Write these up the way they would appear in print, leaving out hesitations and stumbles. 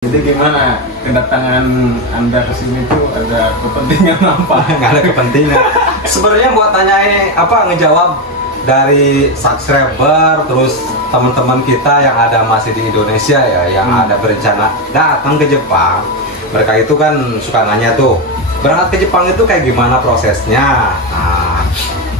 Jadi gimana kedatangan Anda ke sini tuh ada kepentingan apa? Nggak ada kepentingan. Sebenarnya buat tanyain ngejawab dari subscriber, terus teman-teman kita yang ada masih di Indonesia ya, yang ada berencana datang ke Jepang. Mereka itu kan suka nanya tuh, berangkat ke Jepang itu kayak gimana prosesnya? Nah,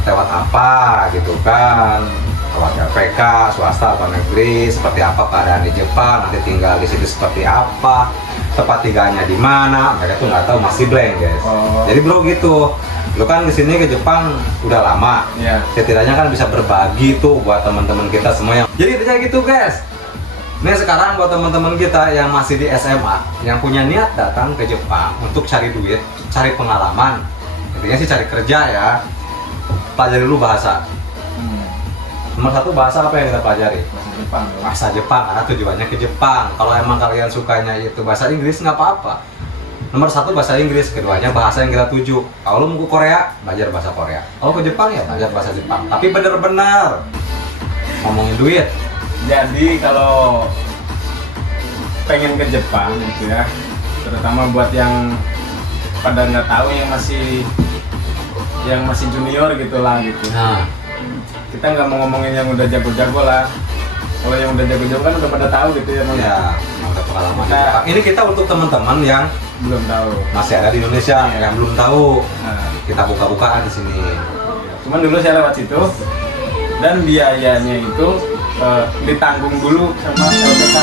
lewat apa gitu kan? Lewat LPK, swasta atau negeri, seperti apa keadaan di Jepang, nanti tinggal di situ seperti apa, tempat tinggalnya di mana, mereka tuh nggak tahu, masih blank guys. Jadi bro gitu, lu kan kesini ke Jepang udah lama, setidaknya kan bisa berbagi tuh buat teman-teman kita semua yang. Jadi intinya gitu guys. Nih sekarang buat teman-teman kita yang masih di SMA, yang punya niat datang ke Jepang untuk cari duit, cari pengalaman, intinya sih cari kerja ya, pelajari dulu bahasa. Nomor satu, bahasa apa yang kita pelajari? Bahasa Jepang. Bahasa Jepang, karena tujuannya ke Jepang. Kalau emang kalian sukanya itu bahasa Inggris, nggak apa-apa. Nomor satu bahasa Inggris, keduanya bahasa yang kita tuju. Kalau mau ke Korea, belajar bahasa Korea. Kalau ke Jepang ya belajar bahasa Jepang. Tapi bener-bener ngomongin duit. Jadi kalau pengen ke Jepang gitu ya, terutama buat yang pada nggak tahu, yang masih junior gitulah gitu. Nah, kita nggak mau ngomongin yang udah jago-jago lah. Kalau yang udah jago-jago kan udah pada tahu gitu ya. ya, yang udah pengalaman di Jepang. Ini kita untuk teman-teman yang Belum tahu. masih ada di Indonesia, yang belum tahu. Nah, Kita buka-bukaan di sini. cuman dulu saya lewat situ dan biayanya itu ditanggung dulu sama LPK.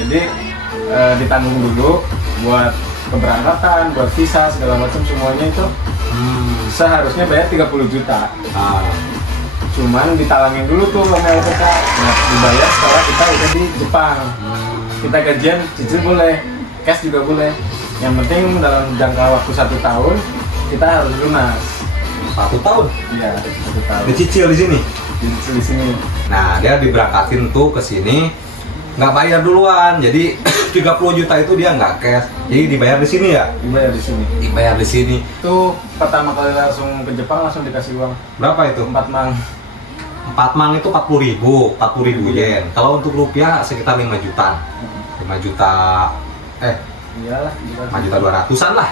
Jadi ditanggung dulu buat keberangkatan, buat visa segala macam, semuanya itu seharusnya bayar 30 juta. Cuman ditalangin dulu tuh sama LPK. Nah, dibayar setelah kita udah di Jepang. Kita gajian cicil boleh, cash juga boleh. Yang penting dalam jangka waktu 1 tahun kita harus lunas. 1 tahun? Iya, 1 tahun. Dicicil di sini. Dicicil di sini. Nah, dia diberangkatin tuh ke sini, nggak bayar duluan. Jadi 30 juta itu dia nggak cash. Jadi dibayar di sini ya? Dibayar di sini. Dibayar di sini. Itu pertama kali langsung ke Jepang langsung dikasih uang. Berapa itu? 4 mang. 4 mang itu 40.000 yen. Kalau untuk rupiah sekitar 5 juta. 5 juta Iyalah, 5 juta 200-an lah.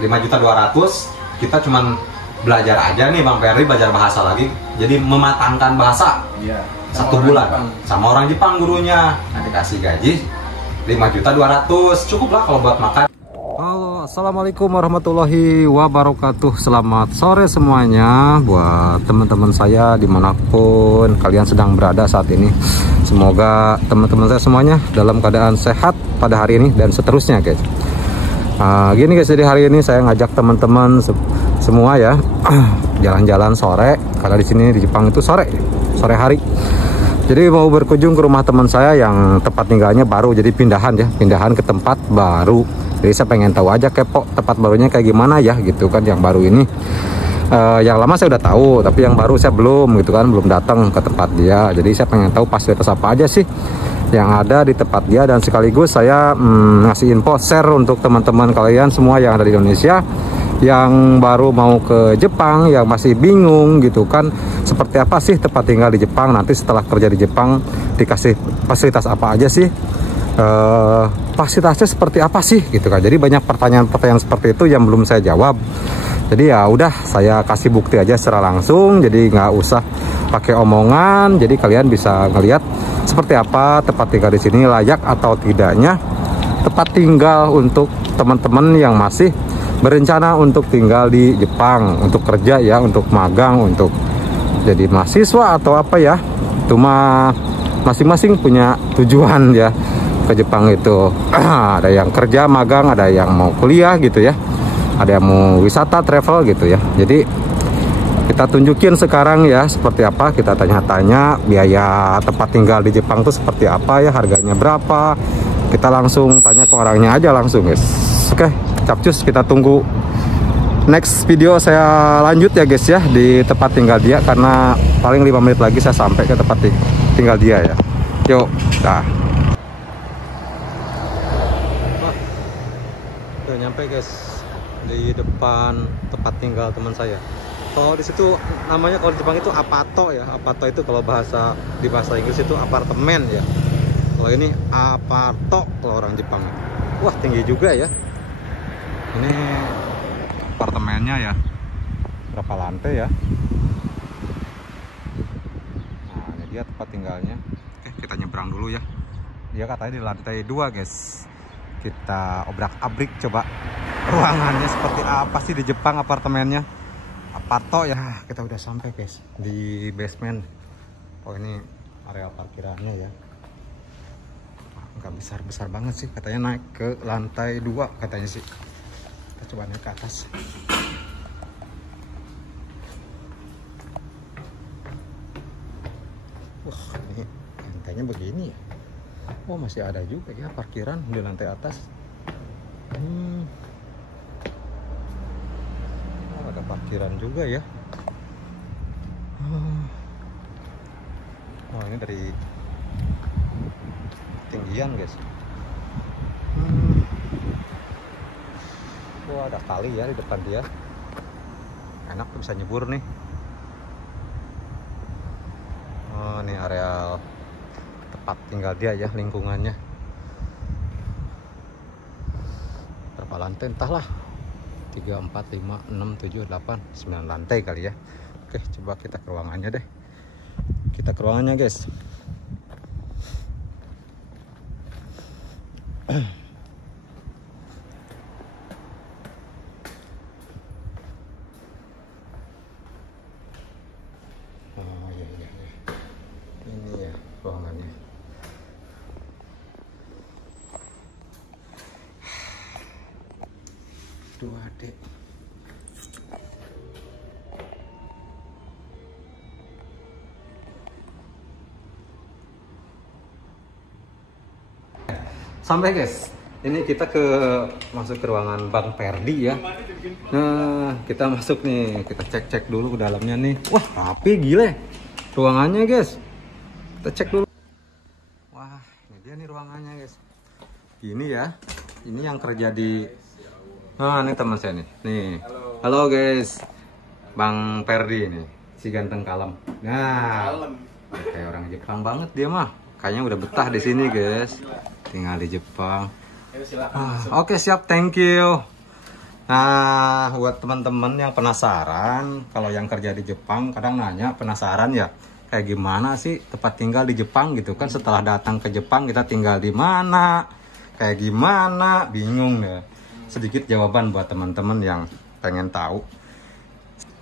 5 juta 200. Kita cuman belajar aja nih Bang Ferry, belajar bahasa lagi. Jadi mematangkan bahasa. Iya. 1 bulan sama orang Jepang gurunya. Nah, dikasih gaji 5 juta 200. Cukup lah kalau buat makan. Halo, assalamualaikum warahmatullahi wabarakatuh. Selamat sore semuanya buat teman-teman saya dimanapun kalian sedang berada saat ini. Semoga teman-teman saya semuanya dalam keadaan sehat pada hari ini dan seterusnya guys. Gini guys, jadi hari ini saya ngajak teman-teman semua ya jalan-jalan sore, karena di sini di Jepang itu sore hari. Jadi mau berkunjung ke rumah teman saya yang tempat tinggalnya baru, jadi pindahan ke tempat baru. Jadi saya pengen tahu aja, kepo tempat barunya kayak gimana ya gitu kan, yang baru ini. Yang lama saya udah tahu, tapi yang baru saya belum gitu kan, belum datang ke tempat dia. Jadi saya pengen tahu fasilitas apa aja sih yang ada di tempat dia, dan sekaligus saya ngasih info, share untuk teman-teman kalian semua yang ada di Indonesia yang baru mau ke Jepang, yang masih bingung gitu kan, seperti apa sih tempat tinggal di Jepang, nanti setelah kerja di Jepang dikasih fasilitas apa aja sih, fasilitasnya seperti apa sih gitu kan. Jadi banyak pertanyaan-pertanyaan seperti itu yang belum saya jawab. Jadi ya udah, saya kasih bukti aja secara langsung, jadi nggak usah pakai omongan. Jadi kalian bisa ngelihat seperti apa tempat tinggal di sini, layak atau tidaknya tempat tinggal untuk teman-teman yang masih berencana untuk tinggal di Jepang, untuk kerja ya, untuk magang, untuk jadi mahasiswa atau apa ya. Cuma masing-masing punya tujuan ya ke Jepang itu. Ada yang kerja magang, ada yang mau kuliah gitu ya, ada yang mau wisata travel gitu ya. Jadi kita tunjukin sekarang ya seperti apa, kita tanya-tanya biaya tempat tinggal di Jepang tuh seperti apa ya, harganya berapa. Kita langsung tanya ke orangnya aja langsung guys. Oke, capcus, kita tunggu next video saya lanjut ya guys ya, di tempat tinggal dia, karena paling 5 menit lagi saya sampai ke tempat tinggal dia ya. Yuk, dah. Udah nyampe guys di depan tempat tinggal teman saya. Kalau di situ namanya, kalau di Jepang itu apato ya. Apato itu kalau di bahasa Inggris itu apartemen ya. Kalau ini Aparto kalau orang Jepang. Wah, tinggi juga ya. Ini apartemennya ya. Berapa lantai ya? Nah, ini dia tempat tinggalnya. Oke, kita nyebrang dulu ya. Dia katanya di lantai 2, guys. Kita obrak-abrik coba ruangannya seperti apa sih di Jepang apartemennya. Aparto ya. Kita udah sampai, guys, di basement. Oh, ini area parkirannya ya. Nggak besar-besar banget sih, katanya naik ke lantai 2 katanya sih. Kita coba naik ke atas. Wah, ini lantainya begini ya. Oh, masih ada juga ya parkiran di lantai atas. Oh, ada parkiran juga ya. Oh, ini dari tinggian, guys. Wah, ada kali ya di depan dia. Enak tuh, bisa nyebur nih. Oh, ini area tempat tinggal dia ya, lingkungannya. Berapa lantai entahlah. 3, 4, 5, 6, 7, 8, 9 lantai kali ya. Oke, coba kita ke ruangannya deh. Kita ke ruangannya, guys. Oh, iya. Ini ya ruangannya. Dua dek. Sampai, guys. Ini kita masuk ke ruangan Bang Perdi ya. Nah, kita masuk nih. Kita cek dulu ke dalamnya nih. Wah, rapi gile ruangannya, guys. Kita cek dulu. Wah, ini dia nih ruangannya, guys. Ini ya. Ini yang kerja di. Nah, ini teman saya nih. Nih. Halo, guys. Bang Perdi nih. Si ganteng kalem. Nah, kayak orang Jepang banget dia mah. Kayaknya udah betah di sini, guys. Tinggal di Jepang. Oke, siap, thank you. Nah, buat teman-teman yang penasaran, kalau yang kerja di Jepang kadang nanya, penasaran ya, kayak gimana sih tempat tinggal di Jepang gitu kan. Setelah datang ke Jepang kita tinggal di mana, kayak gimana, bingung ya. Sedikit jawaban buat teman-teman yang pengen tahu.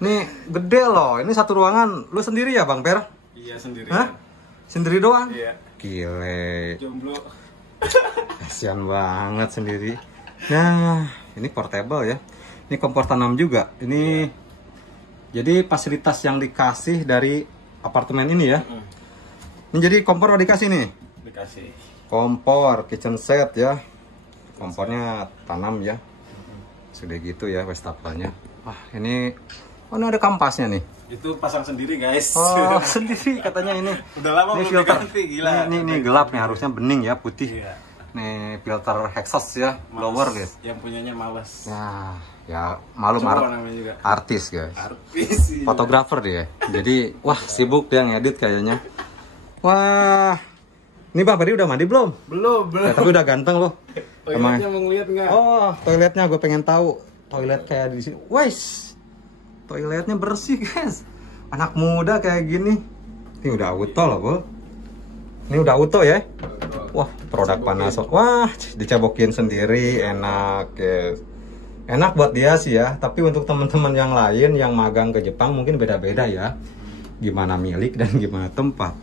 Nih gede loh, ini satu ruangan. Lu sendiri ya, Bang Per? Iya, sendiri. Hah? Sendiri doang? Iya. Gile. Jomblo. Kasian banget sendiri. Nah, ini portable ya. Ini kompor tanam juga. Ini jadi fasilitas yang dikasih dari apartemen ini ya. Ini jadi kompor udah dikasih nih. Dikasih. Kompor, kitchen set ya. Kompornya tanam ya. Sudah gitu ya wastafelnya. Wah, ini ada kampasnya nih. Itu pasang sendiri, guys. Oh, sendiri katanya ini. Udah lama ini belum filter. diganti, gila. Ini gelap nih, harusnya bening ya, putih. Iya. Nih filter exhaust ya, blower, guys. Yang punyanya males. Nah, ya malum Juga. artis, guys. Artis. Iya. Fotografer dia. Jadi, wah, sibuk dia ngedit kayaknya. Wah. Ini Bang tadi udah mandi belum? Belum. Ya, tapi udah ganteng loh. Toiletnya mau ngeliat nggak? Oh, toiletnya gue pengen tahu. Toilet kayak di sini. Wes. Toiletnya bersih, guys. Anak muda kayak gini. Ini udah auto loh, Bu. Ini udah auto ya. Wah, produk Panasonic. Wah, dicabokin sendiri, enak, guys. Enak buat dia sih ya. Tapi untuk teman-teman yang lain yang magang ke Jepang mungkin beda-beda ya. Gimana milik dan gimana tempat.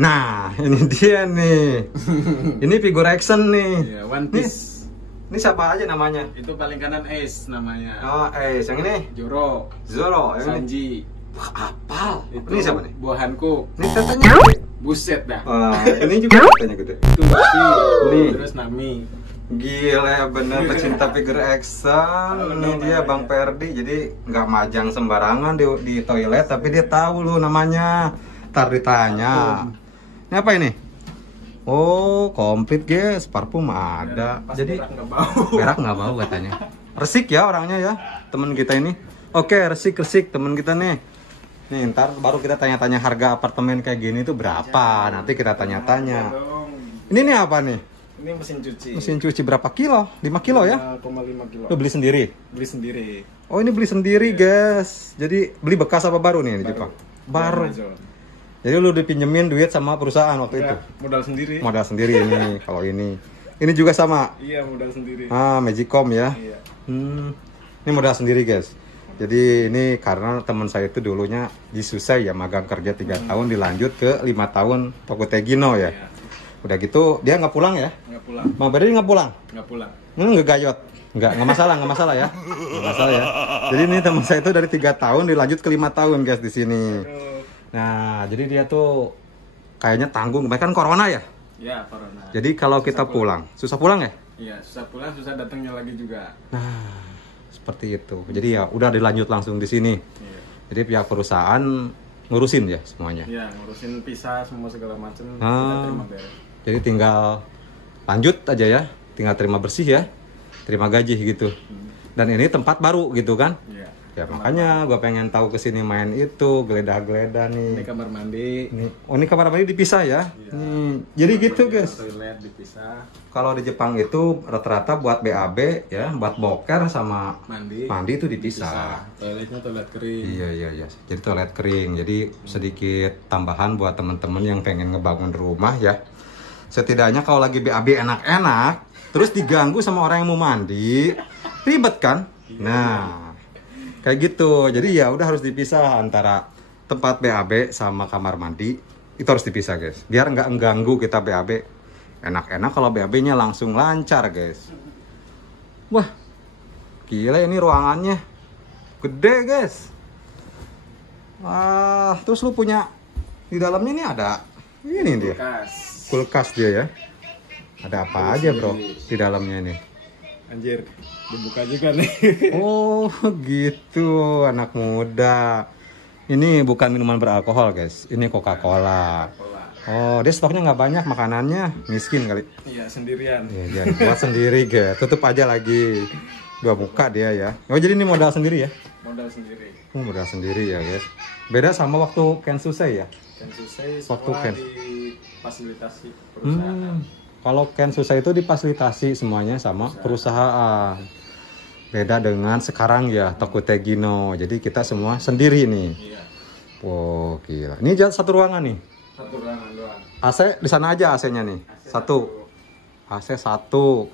Nah, ini dia nih. Ini figur action nih. Iya, One Piece. Ini siapa aja namanya? Itu paling kanan Ace namanya. Oh, yang ini Zoro. Zoro. Yang ini. Sanji. Wah, apal. Itu Ini siapa nih? Buahanku. Ini tetenya gede. Buset dah. Wah, ini juga tetenya gede. Itu Luffy. Nih. Terus Nami. Gila bener pecinta figure action. Ini dia Bang Perdi. Jadi nggak majang sembarangan di toilet, tapi dia tahu lu namanya. Ntar ditanya. Ini apa ini? Oh, komplit, guys. Parfum ada. Jadi berak nggak bau katanya. Resik ya orangnya ya, temen kita ini. Oke, resik temen kita nih. Nih, ntar baru kita tanya-tanya harga apartemen kayak gini tuh berapa. Nanti kita tanya-tanya. Ini nih apa nih? Ini mesin cuci. Mesin cuci berapa kilo? 5 kilo ya? 5,5 kilo. Lu beli sendiri? Beli sendiri. Oh ini beli sendiri guys. Jadi beli bekas apa baru nih di Jepang? Baru. Jadi lu dipinjemin duit sama perusahaan waktu itu? Modal sendiri. Modal sendiri ini. Kalau ini juga sama? Iya modal sendiri. Magicom ya? Iya. Ini modal sendiri guys. Jadi ini karena teman saya itu dulunya di Susai ya, magang kerja 3 tahun dilanjut ke 5 tahun Toko Tegino ya. Iya. Udah gitu dia nggak pulang ya? Nggak pulang. Bang Berdi nggak pulang? Nggak pulang. Nggak gayot? Nggak masalah ya? Nggak masalah ya. Jadi ini teman saya itu dari 3 tahun dilanjut ke 5 tahun guys di sini. Nah, jadi dia tuh kayaknya tanggung, kan corona ya? Iya, corona. Jadi kalau kita pulang, susah pulang ya? Iya, susah pulang, susah datangnya lagi juga. Nah, seperti itu. Jadi ya udah dilanjut langsung di sini. Iya. Jadi pihak perusahaan ngurusin ya semuanya. Iya, ngurusin visa semua segala macam, kita terima beres. Jadi tinggal lanjut aja ya, tinggal terima bersih ya, terima gaji gitu. Dan ini tempat baru gitu kan? Iya. Ya makanya gue pengen tahu kesini main itu, geledah-geledah nih. Ini kamar mandi. Ini kamar mandi dipisah ya? Iya. Jadi gitu guys. Toilet dipisah. Kalau di Jepang itu rata-rata buat BAB ya, buat boker sama mandi itu dipisah. Toiletnya toilet kering. Iya. Jadi toilet kering. Jadi sedikit tambahan buat teman-teman yang pengen ngebangun rumah ya. Setidaknya kalau lagi BAB enak-enak, terus diganggu sama orang yang mau mandi, ribet kan? Nah, kayak gitu. Jadi ya udah harus dipisah antara tempat BAB sama kamar mandi. Itu harus dipisah guys. Biar nggak mengganggu kita BAB. Enak-enak kalau BAB-nya langsung lancar guys. Wah, gila ini ruangannya. Gede guys. Wah, terus lu punya di dalamnya ini ada ini dia. Kulkas dia ya. Ada apa aja bro di dalamnya ini? Anjir, dibuka juga nih. Oh gitu, anak muda. Ini bukan minuman beralkohol guys, ini Coca-Cola. Oh, dia stoknya nggak banyak makanannya, miskin kali. Iya, sendirian. Iya, buat sendiri guys. Tutup aja lagi. Dua muka dia ya. Oh jadi ini modal sendiri ya? Modal sendiri. Modal sendiri ya guys. Beda sama waktu Ken Susei ya? Ken Susei Waktu Ken difasilitasi perusahaan. Kalau Ken Susei itu difasilitasi semuanya sama perusahaan. Beda dengan sekarang ya Toko Tegino. Jadi kita semua sendiri nih. Iya. Wow, gila. Ini satu ruangan nih. Satu ruangan doang. AC di sana aja AC-nya nih. Satu. AC satu.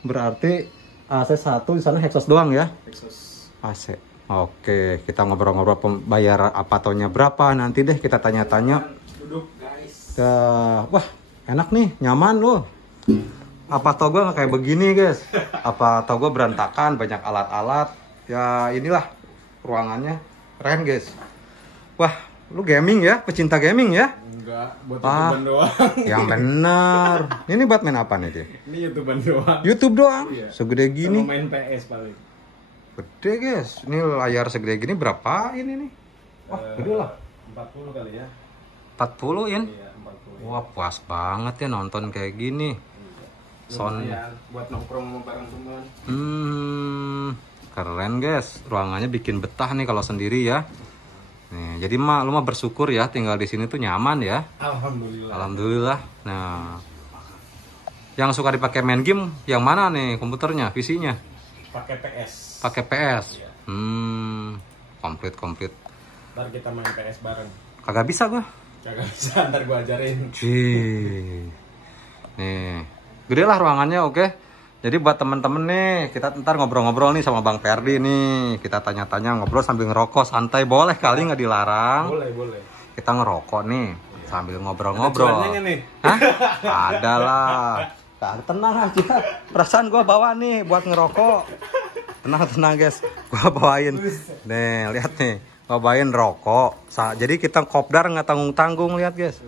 Berarti AC satu di sana Hexos doang ya? Hexos. AC. Oke, kita ngobrol-ngobrol bayar apatonya berapa nanti deh kita tanya-tanya. Duduk guys. Wah, enak nih, nyaman loh. Apa tau gue nggak kayak begini guys? Apa tau gue berantakan, banyak alat-alat. Ya inilah ruangannya, keren guys. Wah, lu gaming ya, pecinta gaming ya? Enggak, buat YouTubean doang. Yang benar. Ini buat main apa nih dia? Ini YouTubean doang. YouTube doang? Iya. Segede gini? Sama main PS paling. Gede guys. Ini layar segede gini berapa ini nih? Wah, gede lah. 40 kali ya. 40 in? Iya, 40. Wah, puas banget ya nonton kayak gini. Lumayan buat nongkrong bareng teman. Keren guys. Ruangannya bikin betah nih kalau sendiri ya. Nih, jadi lu mah bersyukur ya tinggal di sini tuh nyaman ya. Alhamdulillah. Alhamdulillah. Nah, yang suka dipakai main game yang mana nih komputernya, PC-nya? Pakai PS. Pakai PS. Iya. Komplit. Ntar kita main PS bareng. Kagak bisa gua. Kagak bisa, ntar gua ajarin. Nih, gede lah ruangannya, oke. Jadi buat temen-temen nih, kita ntar ngobrol-ngobrol nih sama Bang Ferdi nih. Kita tanya-tanya, ngobrol sambil ngerokok, santai. Boleh kali nggak dilarang? Boleh. Kita ngerokok nih, sambil ngobrol-ngobrol. Ada cuannya nih? Hah? Ada lah. Tenang aja, perasaan gua bawa nih buat ngerokok. Tenang guys, gua bawain. Nih, lihat nih, gua bawain rokok. Jadi kita kopdar nggak tanggung-tanggung, lihat guys.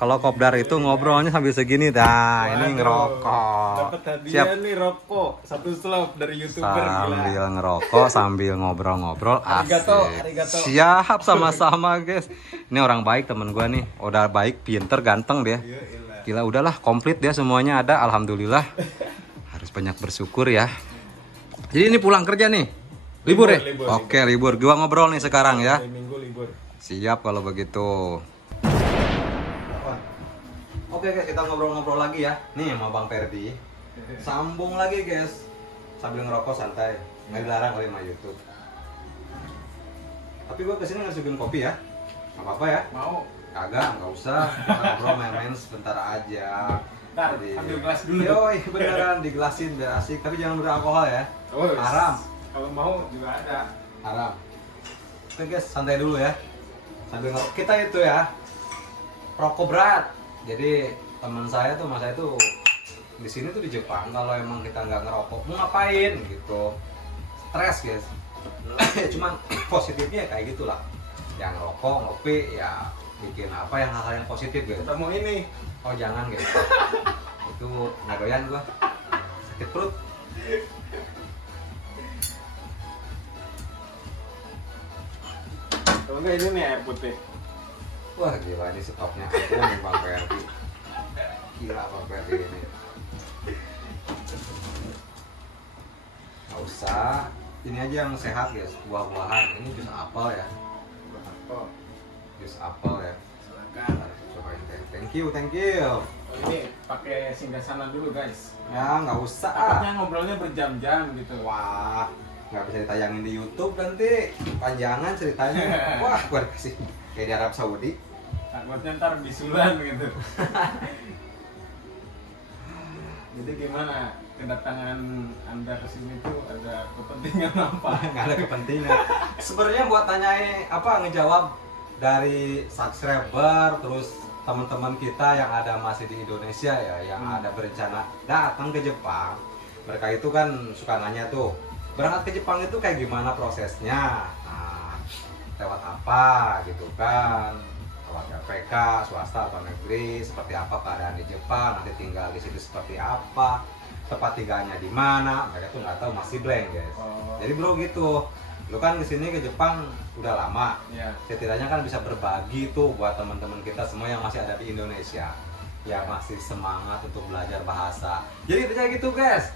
Kalau kopdar itu ngobrolnya sambil segini, dah. Ini ngerokok. Dapat hadiah nih rokok, 1 slop dari YouTuber. Sambil ngerokok, sambil ngobrol-ngobrol, asik. Arigato. Siap, sama-sama guys. Ini orang baik temen gua nih, udah baik, pinter, ganteng dia. Gila, udahlah, komplit dia semuanya ada, alhamdulillah. Harus banyak bersyukur ya. Jadi ini pulang kerja nih, libur ya? Oke, libur. Gua ngobrol nih sekarang ya. Minggu libur. Siap kalau begitu. Oke Oke guys, kita ngobrol-ngobrol lagi ya. Nih sama Bang Ferdi. Sambung lagi guys. Sambil ngerokok santai. Nggak dilarang oleh YouTube. Tapi gua kesini ngasuhin kopi ya. Nggak apa-apa ya? Mau? Kagak, nggak usah. Kita ngobrol main-main sebentar aja. Ntar, ambil gelas dulu. Yoi, beneran digelasin biar asik. Tapi jangan beralkohol ya. Oh, Haram. Kalau mau juga ada. Haram. Oke guys, santai dulu ya. Sambil ngerokok. Kita itu ya, rokok berat. Jadi teman saya tuh, mas saya tuh di sini tuh di Jepang. Kalau emang kita nggak ngerokok, mau ngapain gitu? Stres guys. Cuman positifnya kayak gitulah. Yang ngerokok, ngopi, ya bikin apa yang hal-hal yang positif guys. Ketemu ini. Oh jangan guys. Itu nggak doyan gua. Sakit perut. Kalau enggak ini nih air putih. Wah gila ini stoknya aku nih Bang Ferdi. Gila Bang Ferdi ini. Gak usah. Ini aja yang sehat guys, buah-buahan. Ini jus apel ya. Oh, Jus apel ya. silakan. Cobain deh. Thank you, thank you. Oh, ini pakai singgasana dulu guys. Ya nggak usah. Takutnya ngobrolnya berjam-jam gitu. Wah, nggak bisa ditayangin di YouTube nanti. Panjangan ceritanya. Wah, gua dikasih kayak di Arab Saudi. Takutnya ntar bisulan gitu. Jadi gimana kedatangan Anda ke sini tuh ada kepentingan apa? Nggak ada kepentingan. Sebenarnya buat tanyai apa ngejawab dari subscriber terus teman-teman kita yang ada masih di Indonesia ya, yang ada berencana datang ke Jepang. Mereka itu kan suka nanya tuh, berangkat ke Jepang itu kayak gimana prosesnya? Nah, lewat apa gitu kan? Lewat LPK, swasta atau negeri, seperti apa keadaan di Jepang, nanti tinggal di situ seperti apa, tempat tinggalnya di mana, mereka tuh nggak tahu, masih blank guys. Oh. Jadi bro gitu, lu kan kesini ke Jepang udah lama, Ya. setidaknya kan bisa berbagi tuh buat teman-teman kita semua yang masih ada di Indonesia, yang masih semangat untuk belajar bahasa. Jadi intinya gitu guys.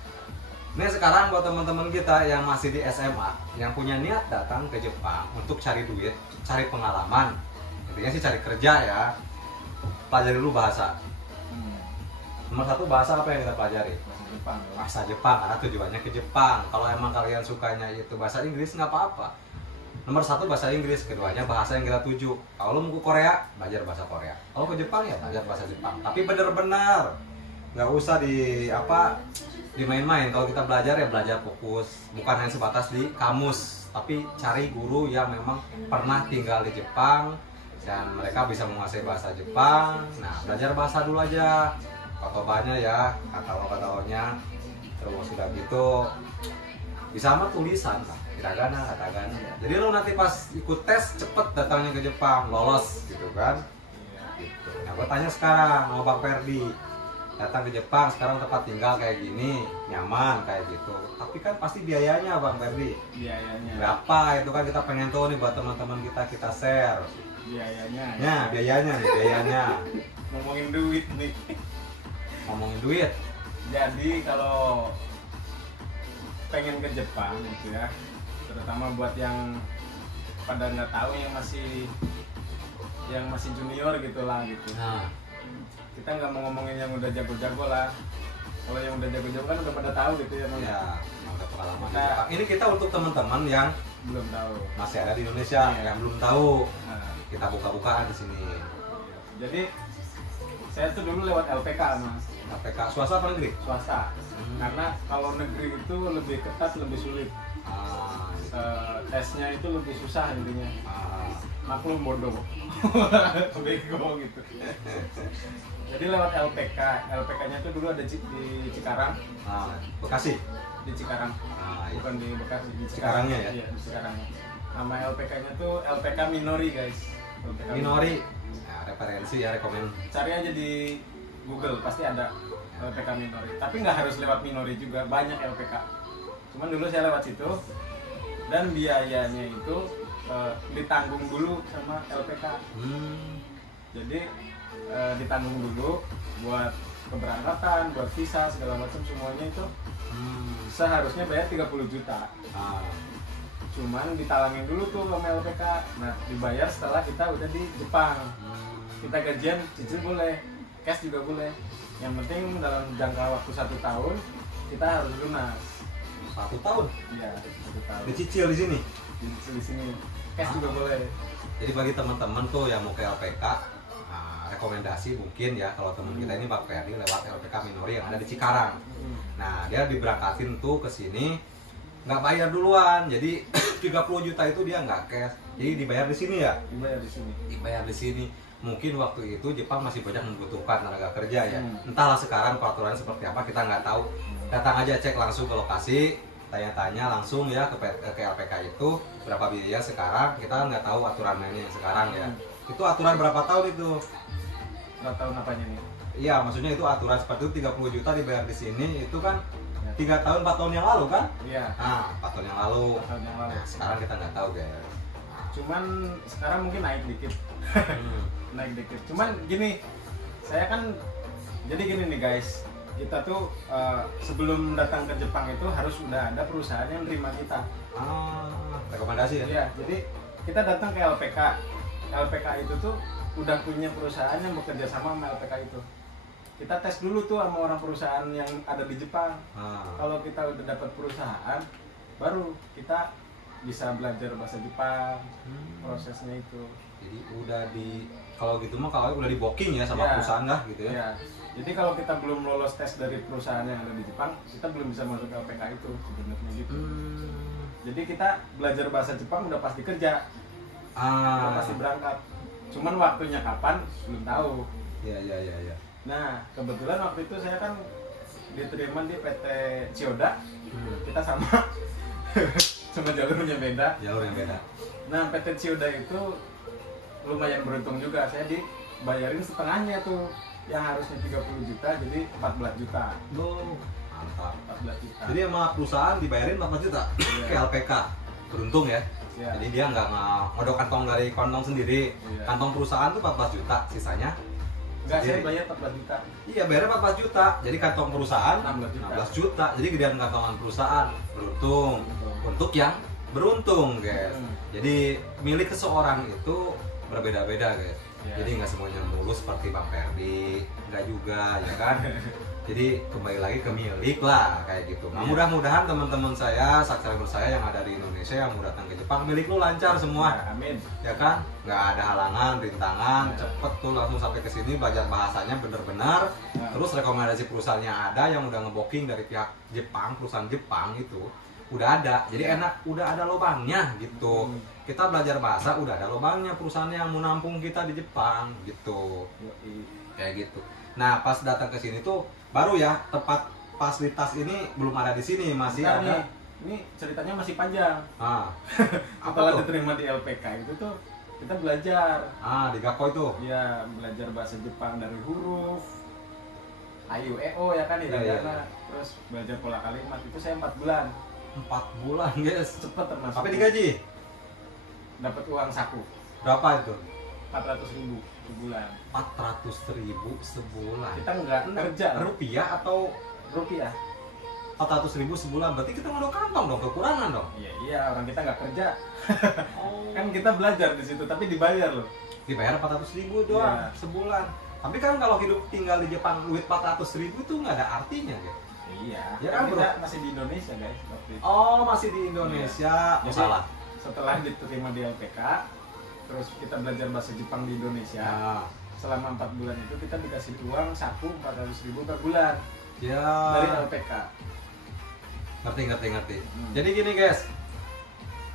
Ini sekarang buat teman-teman kita yang masih di SMA, yang punya niat datang ke Jepang untuk cari duit, cari pengalaman, intinya sih cari kerja ya. Pelajari dulu bahasa. Nomor satu, bahasa apa yang kita pelajari? Bahasa Jepang. Bahasa Jepang, karena tujuannya ke Jepang. Kalau emang kalian sukanya itu bahasa Inggris, nggak apa-apa. Nomor satu bahasa Inggris, keduanya bahasa yang kita tuju. Kalau lo mau ke Korea, belajar bahasa Korea. Kalau ke Jepang ya belajar bahasa Jepang. Tapi bener-bener nggak usah dimain-main. Kalau kita belajar ya belajar fokus, bukan hanya sebatas di kamus, tapi cari guru yang memang pernah tinggal di Jepang dan mereka bisa menguasai bahasa Jepang. Nah, belajar bahasa dulu aja. Kotobanya ya, kata-katanya. Terus sudah gitu bisa mah tulisan lah, hiragana, katakana. Jadi lo nanti pas ikut tes cepet datangnya ke Jepang, lolos gitu kan. Gitu. Nah, gue tanya sekarang sama Bang Ferdi, datang ke Jepang sekarang tempat tinggal kayak gini, nyaman kayak gitu. Tapi kan pasti biayanya Bang Ferdi. Biayanya. Berapa itu kan kita pengen tahu nih buat teman-teman kita share. Biayanya. Ya, biayanya nih, biayanya. Ngomongin duit nih. Ngomongin duit. Jadi kalau pengen ke Jepang gitu ya, terutama buat yang pada nggak tahu, yang masih junior gitulah gitu. Nah, Kita nggak mau ngomongin yang udah jago-jago lah. Kalau yang udah jago-jago kan udah pada tahu gitu ya, Bang. ya, yang udah pengalaman di Kita- Jepang. Ini kita untuk teman-teman yang Belum tahu. masih ada di Indonesia, Iya. yang belum tahu. Nah, Kita buka-bukaan di sini. jadi saya tuh dulu lewat LPK Mas, APK swasta apa negeri? swasta. Karena kalau negeri itu lebih ketat, lebih sulit. Ah, Tesnya itu lebih susah intinya. ah, Maklum bodoh. Bego gitu. Jadi lewat LPK. LPK-nya tuh dulu ada di Cikarang, ah, Bekasi. di Cikarang. Ah, iya. Bukan di Bekasi, di Cikarangnya ya? Iya, di Cikarangnya. Nama LPK-nya tuh LPK Minori, guys. LPK Minori. Nah, referensi ya, rekomen. Cari aja di Google, pasti ada LPK Minori. Tapi nggak harus lewat Minori juga, banyak LPK. Cuman dulu saya lewat situ, dan biayanya itu ditanggung dulu sama LPK. Jadi ditanggung dulu buat keberangkatan, buat visa, segala macam semuanya itu seharusnya bayar 30 juta. Ah, Cuman ditalangin dulu tuh sama LPK. Nah, dibayar setelah kita udah di Jepang. Kita gajian cicil boleh, cash juga boleh. Yang penting dalam jangka waktu 1 tahun kita harus lunas. 1 tahun? Iya, 1 tahun. Dicicil di sini? Dicicil di sini. Cash juga boleh. Jadi bagi teman-teman tuh yang mau ke LPK, rekomendasi mungkin ya kalau teman kita ini Bang Ferdi lewat LPK Minori yang ada di Cikarang. Nah, dia diberangkatin tuh ke sini nggak bayar duluan. Jadi 30 juta itu dia nggak cash. Jadi dibayar di sini ya? Dibayar di sini. Dibayar di sini. Mungkin waktu itu Jepang masih banyak membutuhkan tenaga kerja ya. Entahlah sekarang peraturan seperti apa kita nggak tahu. Datang aja cek langsung ke lokasi, tanya-tanya langsung ya ke LPK itu berapa biaya sekarang. Kita nggak tahu aturan mainnya yang sekarang ya. Itu aturan berapa tahun itu? Nggak tahu apanya nih. Iya, maksudnya itu aturan seperti itu 30 juta dibayar di sini itu kan 3 tahun 4 tahun yang lalu kan? Iya. Nah, 4 tahun yang lalu. 4 tahun yang lalu. Nah, sekarang kita nggak tahu guys. Cuman sekarang mungkin naik dikit. Naik dikit. Cuman gini, saya kan jadi gini nih guys. Kita tuh sebelum datang ke Jepang itu harus udah ada perusahaan yang nerima kita. Rekomendasi ya? Iya, jadi kita datang ke LPK. LPK itu tuh udah punya perusahaan yang bekerja sama LPK itu. Kita tes dulu tuh sama orang perusahaan yang ada di Jepang. Kalau kita udah dapat perusahaan, baru kita bisa belajar bahasa Jepang. Prosesnya itu. Jadi udah kalau gitu mah kalau udah di booking ya sama perusahaan lah gitu ya. Iya. Jadi kalau kita belum lolos tes dari perusahaan yang ada di Jepang, kita belum bisa masuk ke LPK itu sebenarnya gitu. Jadi kita belajar bahasa Jepang udah pasti kerja. Udah pasti berangkat. Cuman waktunya kapan belum tahu. Iya. Nah, kebetulan waktu itu saya kan diterima di PT Chiyoda. Kita sama cuma jalurnya beda. Nah, PT Chiyoda itu lumayan beruntung juga. Saya dibayarin setengahnya tuh. Yang harusnya 30 juta jadi 14 juta. Mantap. 14 juta. Jadi sama perusahaan dibayarin 14 juta ke LPK. Beruntung ya. Jadi dia nggak ngodok kantong dari kantong sendiri. Kantong perusahaan tuh 14 juta, sisanya enggak, saya bayar 14 juta. Iya, bayarnya 14 juta. Jadi kantong perusahaan 16 juta. Jadi gedean kantongan perusahaan. Beruntung. Untuk yang beruntung, guys. Jadi milik seseorang itu berbeda-beda, guys. Jadi nggak semuanya mulus seperti Bang Ferdi, nggak juga, ya kan? Jadi kembali lagi ke milik lah, kayak gitu. Nah, mudah-mudahan teman-teman saya, subscriber saya yang ada di Indonesia yang mau datang ke Jepang, milik lu lancar semua. Amin. Ya kan? Nggak ada halangan, rintangan, cepet tuh langsung sampai ke sini belajar bahasanya bener-bener. Terus rekomendasi perusahaannya ada yang udah ngebooking dari pihak Jepang, perusahaan Jepang itu udah ada, jadi enak, udah ada lobangnya gitu. Kita belajar bahasa udah ada lobangnya, perusahaan yang mau nampung kita di Jepang gitu. Kayak gitu. Nah, pas datang ke sini tuh baru ya tempat fasilitas ini belum ada di sini, masih ada. Ini ceritanya masih panjang. Apa tuh? Diterima di LPK itu tuh kita belajar. Di Gakko itu. Iya, belajar bahasa Jepang dari huruf Ayu EO ya kan, hiragana. Terus belajar pola kalimat itu saya 4 bulan. 4 bulan, guys. Cepet termasuk. Tapi digaji? Dapat uang saku. Berapa itu? 400.000 sebulan. 400.000 sebulan. Kita nggak kerja. Rupiah atau rupiah? 400.000 sebulan. Berarti kita ngodok kantong dong, kekurangan dong. Iya, orang kita nggak kerja. Kan kita belajar di situ, tapi dibayar loh. Dibayar 400.000 doang sebulan. Tapi kan kalau hidup tinggal di Jepang duit 400.000 itu nggak ada artinya, guys. Iya. Ya kan, bro? Kita masih di Indonesia, guys. Oh, masih di Indonesia. Jadi, salah. Setelah diterima di LPK, terus kita belajar bahasa Jepang di Indonesia. Selama 4 bulan itu kita dikasih uang saku 400.000 per bulan. Dari LPK. Ngerti. Jadi gini, guys.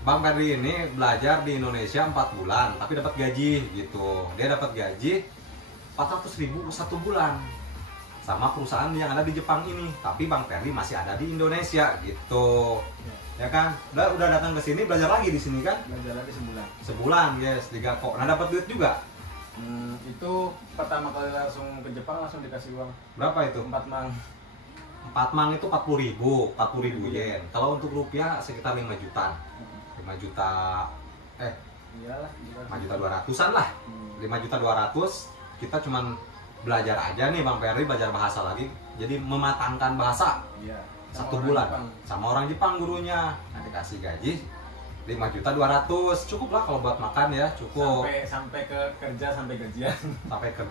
Bang Ferdi ini belajar di Indonesia 4 bulan, tapi dapat gaji gitu. Dia dapat gaji 400.000 1 bulan. Sama perusahaan yang ada di Jepang ini, tapi Bang Ferdi masih ada di Indonesia gitu. Ya kan? Udah datang ke sini belajar lagi di sini kan? Belajar lagi sebulan. Sebulan, guys, di Gakko. Nah, dapat duit juga. Itu pertama kali langsung ke Jepang langsung dikasih uang. Berapa itu? 4 mang. 4 mang itu 40.000 yen. Kalau untuk rupiah sekitar 5 juta. 5 juta iyalah, 5 juta 200-an lah. 5 juta 200. Kita cuman belajar aja nih Bang Ferdi, belajar bahasa lagi. Jadi mematangkan bahasa. Iya. 1 bulan Jepang. Sama orang Jepang gurunya. Nah, dikasih gaji 5.200.000 cukup lah kalau buat makan ya, cukup sampai ke kerja sampai gajian.